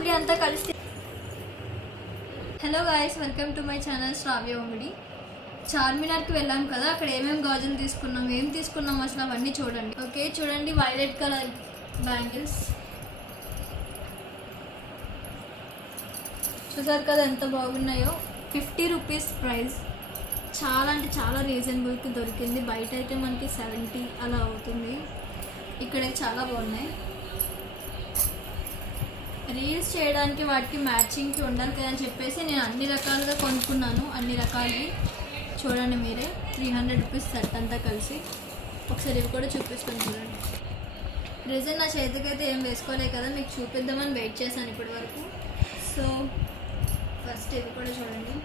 Family అంతా కలిసి. Hello guys, welcome to my channel Shravya Ongadi. చార్మినార్కి వెళ్ళాం కదా, అక్కడ ఏమేమి గాజులు తీసుకున్నాం, ఏం తీసుకున్నాం అసలు అవన్నీ చూడండి. ఓకే చూడండి, వైలెట్ కలర్ బ్యాంగిల్స్ చూసారు కదా ఎంత బాగున్నాయో. 50 రూపీస్ ప్రైస్, చాలా అంటే చాలా రీజనబుల్కి దొరికింది. బయట అయితే మనకి 70 అలా అవుతుంది, ఇక్కడ చాలా బాగున్నాయి. రీల్స్ చేయడానికి వాటికి మ్యాచింగ్కి ఉండాలి కదా అని చెప్పేసి నేను అన్ని రకాలుగా కొనుక్కున్నాను. అన్ని రకాలు చూడండి మీరే. 300 రూపీస్ సెట్ అంతా కలిసి. ఒకసారి ఇవి కూడా చూపిస్తాను చూడండి. రీజన్ నా చేతికైతే ఏం వేసుకోలే కదా, మీకు చూపిద్దామని వెయిట్ చేశాను ఇప్పటి వరకు. సో ఫస్ట్ ఇవి కూడా చూడండి,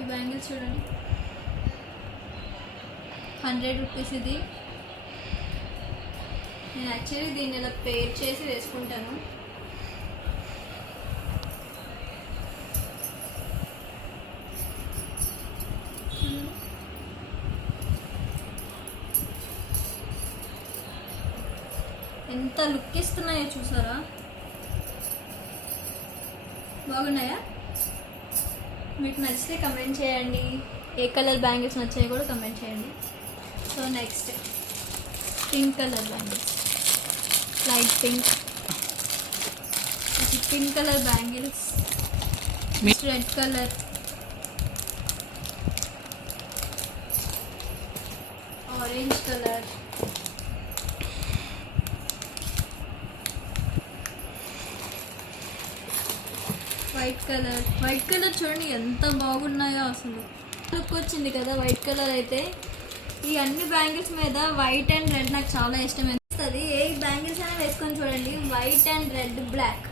ఈ బ్యాంగిల్స్ చూడండి. 100 రూపీస్ ఇది. నేను యాక్చువల్లీ దీన్ని ఇలా పేర్ చేసి వేసుకుంటాను. ఎంత లుక్ ఇస్తున్నాయో చూసారా, బాగున్నాయా? మీకు నచ్చితే కమెంట్ చేయండి. ఏ కలర్ బ్యాంగిల్స్ నచ్చాయో కూడా కమెంట్ చేయండి. So next pink colour bangles, light pink. Pink colour bangles, red colour, orange colour, white colour. White colour చూడండి ఎంత బాగున్నాయో, అసలు లుక్ వచ్చింది కదా వైట్ కలర్ అయితే. ఈ అన్ని బ్యాంగిల్స్ మీద వైట్ అండ్ రెడ్ నాకు చాలా ఇష్టం అనిపిస్తుంది. ఏ బ్యాంగిల్స్ అయినా వేసుకొని చూడండి, వైట్ అండ్ రెడ్, బ్లాక్,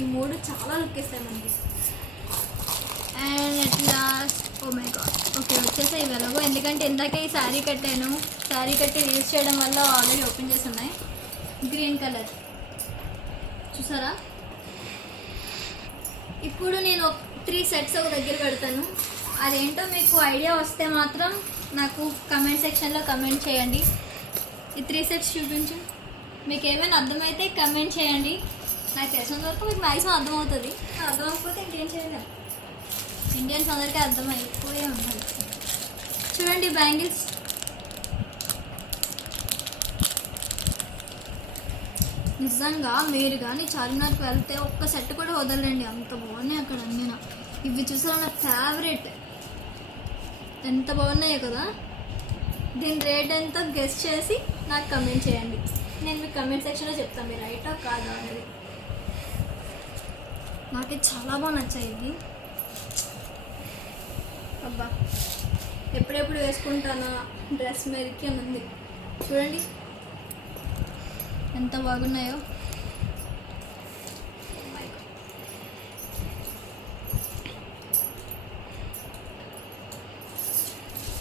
ఈ మూడు చాలా లుక్ ఇస్తాయి మనకి. And at last, oh my God, okay వచ్చేసాయి ఇవి ఎలాగో. ఎందుకంటే ఇందాకే ఈ శారీ కట్టాను, శారీ కట్టి యూజ్ చేయడం వల్ల ఆల్రెడీ ఓపెన్ చేసి ఉన్నాయి. గ్రీన్ కలర్ చూసారా. ఇప్పుడు నేను 3 సెట్స్ ఒక దగ్గర పెడతాను. అదేంటో మీకు ఐడియా వస్తే మాత్రం నాకు కమెంట్ సెక్షన్లో కమెంట్ చేయండి. ఈ 3 సెట్స్ చూపించు, మీకు ఏమైనా అర్థమైతే కమెంట్ చేయండి. నాకు తెలిసినంత వరకు మీకు మ్యాక్సిమం అర్థమవుతుంది. అర్థం అవ్వకపోతే ఇంకేం చేయలేం, ఇండియన్స్ అందరికీ అర్థమైపోయే ఉండాలి. చూడండి బ్యాంగిల్స్, నిజంగా మీరు కానీ చార్మినార్కి వెళ్తే ఒక్క సెట్ కూడా వదలండి, అంత బాగున్నాయి అక్కడ అన్నీ. ఇవి చూసారా నా ఫేవరెట్, ఎంత బాగున్నాయో కదా. దీని రేట్ ఎంతో గెస్ చేసి నాకు కమెంట్ చేయండి. నేను మీకు కమెంట్ సెక్షన్లో చెప్తాను మీరు రైటా కాదా అనేది. నాకే చాలా బాగా నచ్చాయి ఇవి. అబ్బా ఎప్పుడెప్పుడు వేసుకుంటానా డ్రెస్ మీదకి అని ఉంది. చూడండి ఎంత బాగున్నాయో.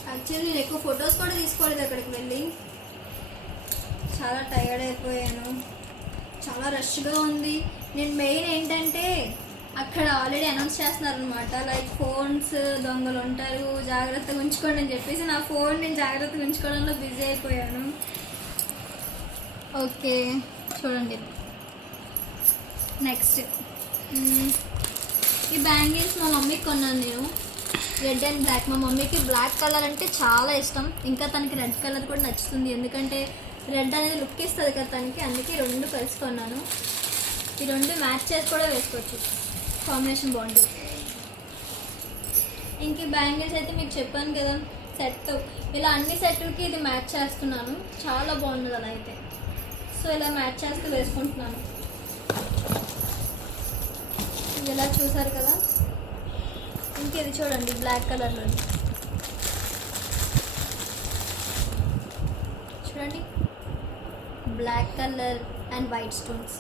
యాక్చువల్లీ నేను ఎక్కువ ఫొటోస్ కూడా తీసుకోలేదు అక్కడికి వెళ్ళి, చాలా టైర్డ్ అయిపోయాను, చాలా రష్గా ఉంది. నేను మెయిన్ ఏంటంటే అక్కడ ఆల్రెడీ అనౌన్స్ చేస్తున్నారు అనమాట, లైక్ ఫోన్స్ దొంగలు ఉంటారు జాగ్రత్తగా ఉంచుకోండి అని చెప్పేసి నా ఫోన్ నేను జాగ్రత్తగా ఉంచుకోవడంలో బిజీ అయిపోయాను. ఓకే చూడండి నెక్స్ట్, ఈ బ్యాంగిల్స్ మా మమ్మీకి కొన్నాను నేను, రెడ్ అండ్ బ్లాక్. మా మమ్మీకి బ్లాక్ కలర్ అంటే చాలా ఇష్టం, ఇంకా తనకి రెడ్ కలర్ కూడా నచ్చుతుంది, ఎందుకంటే రెడ్ అనేది లుక్ ఇస్తుంది కదా తనకి. అందుకే 2 కలిసి కొన్నాను. ఈ 2 మ్యాచ్ చేసి కూడా వేసుకోవచ్చు, కాంబినేషన్ బాగుంటుంది. ఇంక బ్యాంగిల్స్ అయితే మీకు చెప్పాను కదా సెట్, ఇలా అన్ని సెట్లకి ఇది మ్యాచ్ చేస్తున్నాను, చాలా బాగుంది అలా అయితే. సో ఇలా మ్యాచ్ చేస్తూ వేసుకుంటున్నాను. ఇది ఇలా చూసారు కదా. ఇంకేది చూడండి బ్లాక్ కలర్లో, చూడండి black colour and white stones,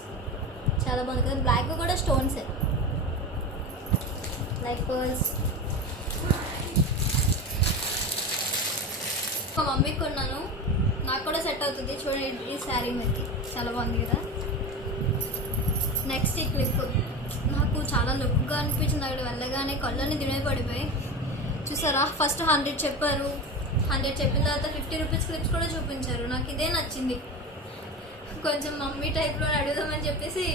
చాలా బాగుంది కదా. బ్లాక్ కూడా స్టోన్స్ లైక్ పర్ల్స్. మా మమ్మీకి కొన్నాను, నాకు కూడా సెట్ అవుతుంది. చూడండి ఈ శారీ మీదకి చాలా బాగుంది కదా. నెక్స్ట్ ఈ క్లిప్ నాకు చాలా లుక్గా అనిపించింది. అక్కడ వెళ్ళగానే కళ్ళని దిమే పడిపోయి చూసారా. ఫస్ట్ 100 చెప్పారు, 100 చెప్పిన తర్వాత 50 రూపీస్ క్లిప్స్ కూడా చూపించారు. నాకు ఇదే నచ్చింది. కొంచెం మమ్మీ టైప్లో అడుగుదామని చెప్పేసి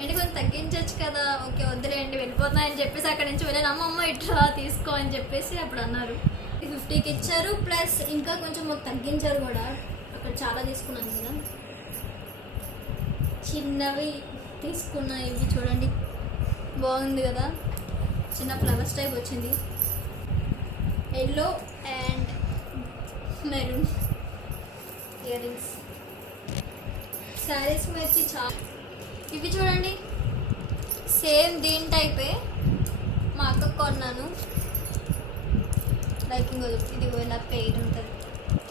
ఏంటి కొంచెం తగ్గించవచ్చు కదా, ఓకే వద్దులేండి వెళ్ళిపోతున్నాయని చెప్పేసి అక్కడి నుంచి వెళ్ళాను. అమ్మమ్మ ఇట్లా తీసుకో అని చెప్పేసి అప్పుడు అన్నారు. 50కి ఇచ్చారు, ప్లస్ ఇంకా కొంచెం మాకు తగ్గించారు కూడా. అక్కడ చాలా తీసుకున్నాను కదా, చిన్నవి తీసుకున్నా. ఇవి చూడండి బాగుంది కదా, చిన్న ఫ్లవర్స్ టైప్ వచ్చింది, yellow and maroon ear rings. Saris మీద చాలా ఇవి చూడండి సేమ్ దీని టైపే మా అక్కకు కొన్నాను. లైక్ ఇంకో ఇది ఇలా పెయిర్ ఉంటుంది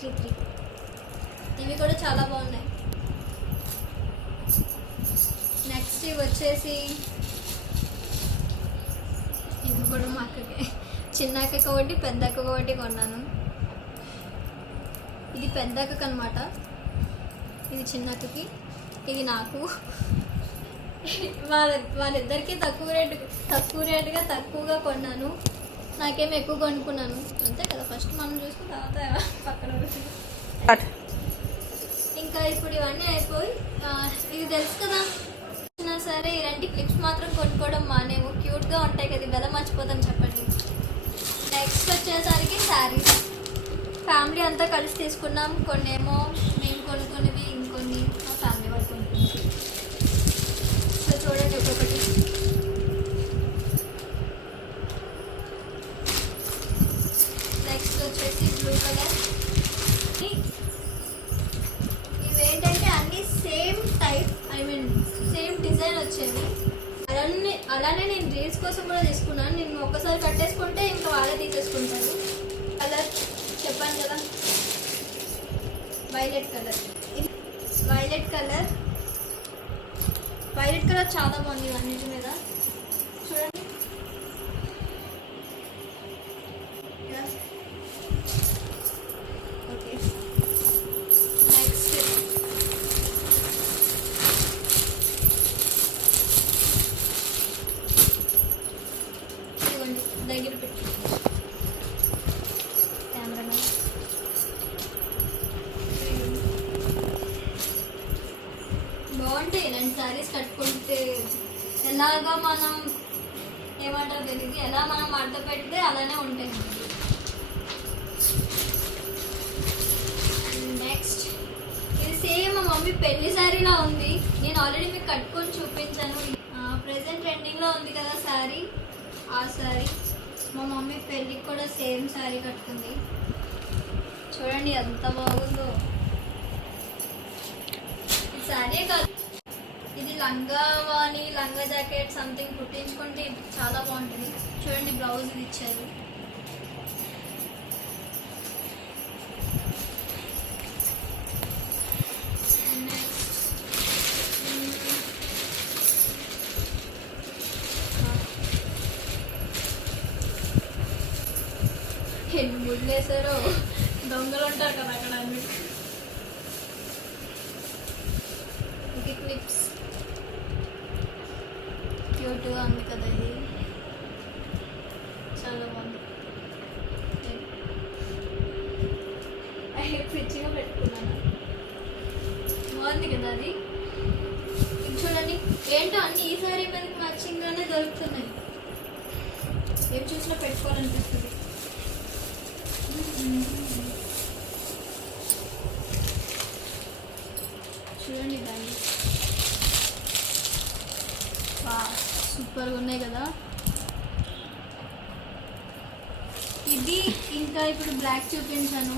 3. ఇవి కూడా చాలా బాగున్నాయి. నెక్స్ట్ ఇవి వచ్చేసి ఇది కూడా మా అక్కకే, చిన్న అక్కకి ఒకటి పెద్ద అక్కకి ఒకటి కొన్నాను. ఇది పెద్ద అక్కకి అనమాట, ఇది చిన్న అక్కకి, ఇది నాకు. వాళ్ళిద్దరికీ తక్కువగా కొన్నాను, నాకేమో ఎక్కువ కొనుక్కున్నాను. అంతే కదా, ఫస్ట్ మనం చూసుకున్న తర్వాత పక్కన. ఇంకా ఇప్పుడు ఇవన్నీ అయిపోయి ఇది తెలుసు కదా సరే, ఇలాంటి క్లిప్స్ మాత్రం కొనుక్కోవడం మానేమో, క్యూట్గా ఉంటాయి కదా, వెల మర్చిపోతాను చెప్పండి. నెక్స్ట్ వచ్చేసరికి శారీస్ ఫ్యామిలీ అంతా కలిసి తీసుకున్నాం. కొన్ని ఏమో మేము కొనుక్కునేవి, ఇంకొన్ని మా ఫ్యామిలీ వాళ్ళు కొనుక్కునేవి. సో చూడండి ఒక్కొక్కటి. నెక్స్ట్ వచ్చేసి బ్లూ కలర్. ఇవేంటంటే అన్నీ same type, I mean same design వచ్చేవి. అలానే నేను రీల్స్ కోసం కూడా తీసుకున్నాను. నేను ఒక్కసారి కట్టేసుకుంటే ఇంకా వాళ్ళే తీసేసుకుంటారు. కలర్ చెప్పాను కదా, వైలెట్ కలర్. వైలెట్ కలర్ చాలా బాగుంది అన్నిటి మీద. చూడండి ఓకే. నెక్స్ట్ ఇవ్వండి, దగ్గర పెట్టి కెమెరామెన్. బాగుంటాయి ఇలాంటి శారీస్ కట్టుకుంటే. ఎలాగా మనం ఏమంటారు తెలియదు, ఎలా మనం మడత పెడితే అలానే ఉంటాయి. నెక్స్ట్ ఇది సేమ్ మా మమ్మీ పెళ్లి శారీలా ఉంది. నేను ఆల్రెడీ మీకు కట్టుకొని చూపించాను. ప్రెసెంట్ ట్రెండింగ్లో ఉంది కదా శారీ, ఆ శారీ మా మమ్మీ పెళ్ళికి కూడా సేమ్ శారీ కట్టుకుంది. చూడండి ఎంత బాగుందో. ఈ శారీ కాదు, ఇది లంగా వాణి, లంగా జాకెట్ సంథింగ్ కుట్టించుకుంటే ఇది చాలా బాగుంటుంది. చూడండి బ్లౌజ్ ఇది ఇచ్చారు. ఎన్ని ముళ్ళు వేసారో, దొంగలు ఉంటారు కదా అక్కడ అన్ని. ఇది క్లిప్స్ క్యూట్గా ఉంది కదా, ఇది చాలా బాగుంది. పిచ్చిగా పెట్టుకున్నాను, బాగుంది కదా అది. ఇది చూడండి ఏంటో అన్ని ఈ సారీ మనకి మ్యాచింగ్గానే దొరుకుతున్నాయి. ఏం చూసినా పెట్టుకోవాలనిపిస్తుంది. చూడండి దాన్ని, సూపర్గా ఉన్నాయి కదా. ఇది ఇంకా ఇప్పుడు బ్లాక్ చూపించాను,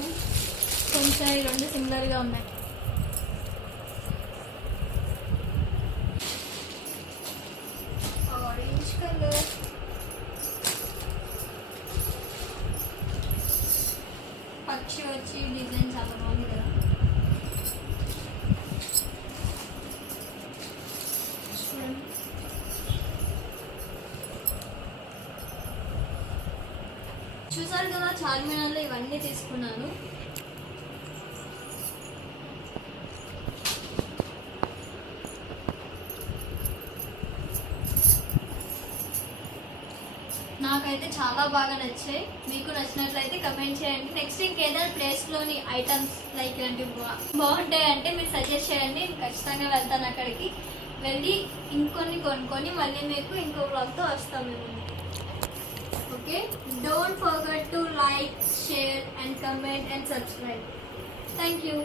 కొంచెం ఈ రెండు సిమిలర్గా ఉన్నాయి. ఆరెంజ్ కలర్, పక్షి వచ్చి డిజైన్ చాలా బాగుంది కదా. చూసారు కదా, చార్మినార్లో ఇవన్నీ తీసుకున్నాను. నాకైతే చాలా బాగా నచ్చాయి. మీకు నచ్చినట్లయితే కమెంట్ చేయండి. నెక్స్ట్ ఇంకేదైనా ప్లేస్లోని ఐటమ్స్ లైక్ ఇలాంటివి బాగుంటాయి అంటే మీరు సజెస్ట్ చేయండి. నేను ఖచ్చితంగా వెళ్తాను అక్కడికి. వెళ్ళి ఇంకొన్ని కొనుక్కొని మళ్ళీ మీకు ఇంకో వ్లాగ్తో వస్తాం మేము. Okay, don't forget to like, share and comment and subscribe. Thank you.